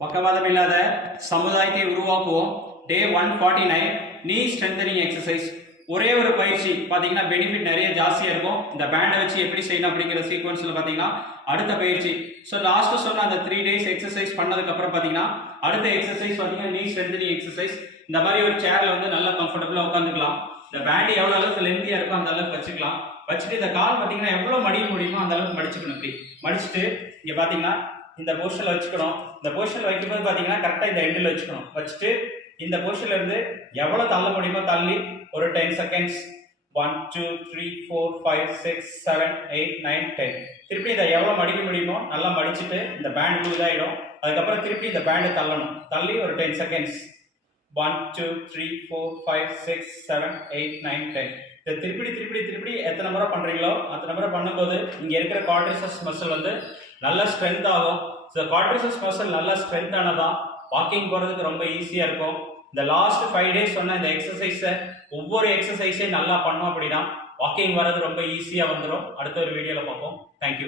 பக்கவாதம் இல்லாத சமுதாயத்தை உருவாக்குவோம். Day one forty nine knee strengthening exercise ஒரே ஒரு பயிற்சி பார்த்தீங்கன்னா பெனிஃபிட் நிறைய ஜாஸ்தியாக இருக்கும். இந்த பேண்டை வச்சு எப்படி செய்யணும் அப்படிங்கிற சீக்வன்ஸில் பார்த்தீங்கன்னா அடுத்த பயிற்சி. ஸோ லாஸ்ட்டு சொன்ன அந்த த்ரீ டேஸ் எக்ஸசைஸ் பண்ணதுக்கப்புறம் பார்த்தீங்கன்னா அடுத்த எக்ஸசைஸ் பார்த்தீங்கன்னா நீ ஸ்ட்ரென்தனிங் எக்ஸசைஸ் இந்த மாதிரி ஒரு சேரில் வந்து நல்லா கம்ஃபர்டபுளாக உட்காந்துக்கலாம் இந்த பேண்ட் எவ்வளோ அளவுக்கு லென்த்தியாக இருக்கோ அந்த அளவுக்கு வச்சுக்கலாம். வச்சுட்டு இந்த கால் பார்த்தீங்கன்னா எவ்வளோ மடிய முடியுமோ அந்த அளவுக்கு மடிச்சுக்கணும் இப்படி. மடிச்சுட்டு இங்கே பார்த்தீங்கன்னா இந்த போர்ஷனில் வச்சுக்கணும். இந்த பொசிஷனில் வைக்கும்போது பார்த்தீங்கன்னா கரெக்டாக இந்த எண்டில் வச்சுக்கணும். வச்சுட்டு இந்த போர்ஷன்லேருந்து இருந்து எவ்வளோ தள்ள முடியுமோ தள்ளி ஒரு ten seconds one two three four five six seven eight nine ten திருப்பி இதை எவ்வளோ மடிக்க முடியுமோ நல்லா மடிச்சுட்டு இந்த பேண்ட் லூஸ் ஆகிடும் அதுக்கப்புறம் திருப்பி இந்த பேண்டை தள்ளணும். தள்ளி ஒரு ten seconds one two three four five six seven eight nine ten இதை திருப்பி திருப்பி திருப்பி எத்தனை முறை பண்ணுறீங்களோ அத்தனை முறை பண்ணும்போது இங்கே இருக்கிற குவாட்ரிசஸ் மசில் வந்து நல்ல ஸ்ட்ரென்த் ஆகும். ஸோ கார்ட்ரிசஸ் மசில் நல்லா ஸ்ட்ரென்த் வாக்கிங் போகிறதுக்கு ரொம்ப ஈஸியாக இருக்கும். இந்த லாஸ்ட் ஃபைவ் டேஸ் சொன்ன இந்த எக்ஸசைஸை ஒவ்வொரு எக்ஸசைஸையும் நல்லா பண்ணோம் அப்படின்னா வாக்கிங் வர்றது ரொம்ப ஈஸியாக வந்துடும் அடுத்த ஒரு வீடியோவில் பார்ப்போம். தேங்க்யூ